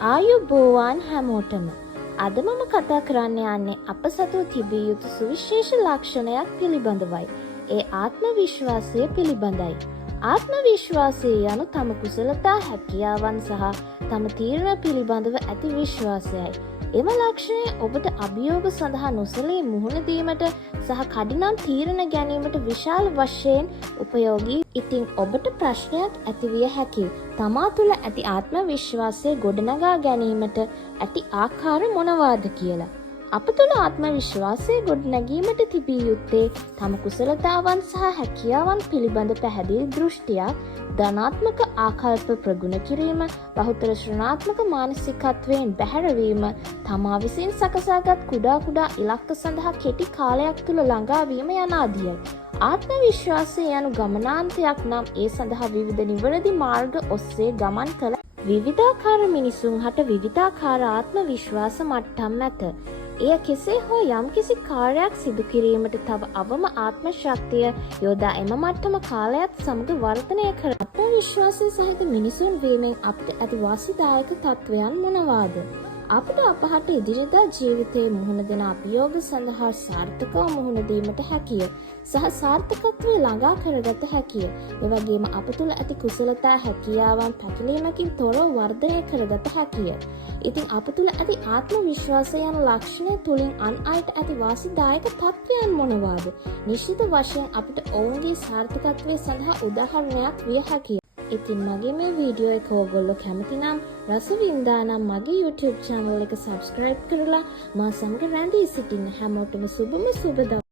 ආයුබෝවන් හැමෝටම. අද මම කතා කරන්න යන්නේ අප සතු තිබිය යුතු සුවිශේෂ ලක්ෂණයක් පිළිබඳවයි. ඒ ආත්ම විශ්වාසය පිළිබඳයි. ආත්ම විශ්වාසය යනු තම කුසලතා හැකියාවන් සහ තම තීරණ පිළිබඳව ඇති විශ්වාසයයි. එම ලක්ෂණය ඔබට අභියෝග සඳහා නොසලී මුහුණ දීමට සහ කඩිනම් තීරණ ගැනීමට විශාල වශයෙන් උපයෝගී. ඉතින් ඔබට ප්‍රශ්නයක් ඇතිවිය හැකියි. තමා තුළ ඇති ආත්ම විශ්වාසය ගොඩනගා ගැනීමට ඇති ආකාර මොනවාද කියලා. අප තුළ ආත්ම විශ්වාසය ගොඩනැගීමට තිබිය යුත්තේ තම කුසලතාවන් සහ හැකියාවන් පිළිබඳ පැහැදිලි දෘෂ්ටියක්, ධනාත්මක ආකල්ප ප්‍රගුණ කිරීම, බහුතර ශ්‍රණාත්මක මානසිකත්වයෙන් බැහැරවීම, තමා විසින් සකසාගත් කුඩා ඉලක්ක සඳහා කෙටි කාලයක් තුළ ළඟාවීම යන ආදියයි. ආත්ම විශ්වාසය යනු ගමනාන්තයක් නම් ඒ සඳහා විවිධ නිවැරදි මාර්ග ඔස්සේ ගමන් කළ විවිධාකාර මිනිසුන් හට විවිධාකාර ආත්ම විශ්වාස මට්ටම් ඇත. එය කෙසේ හෝ යම්කිසි කාර්යයක් සිදු කිරීමට තව අවම ආත්ම ශක්තිය යොදා එම මට්ටම කාලයත් සමග වර්ධනය කර. ආත්ම විශ්වාසය සහිත මිනිසුන් වීමෙන් අපට ඇති වාසිදායක තත්වයන් මොනවාද? අපට අපහට ඉදිරියදා ජීවිතයේ මුහුණ දෙන අභියෝග සඳහා සාර්ථකව මුහුණ දීමට හැකිය සහ සාර්ථකත්වය ළඟා කරගත හැකිය. එවැගේම අප තුළ ඇති කුසලතා හැකියාවන් පැකිලීමකින් තොරව වර්ධනය කරගත හැකිය. ඉතින් අප තුළ ඇති ආත්ම විශ්වාසය යන ලක්ෂණය තුළින් අන් අයට ඇති වාසිදායක තත්වයන් මොනවාද? නිශ්චිත වශයෙන් අපිට ඔවුන්ගේ සාර්ථකත්වය සඳහා උදාහරණයක් විය හැකිය. ඉතින් මගේ මේ වීඩියෝ එක ඕගොල්ලෝ කැමති නම් රසවින්දා නම් මගේ YouTube channel එක subscribe කරලා මා සමග රැඳී සිටින්න. හැමෝටම සුබම සුබ දවසක්.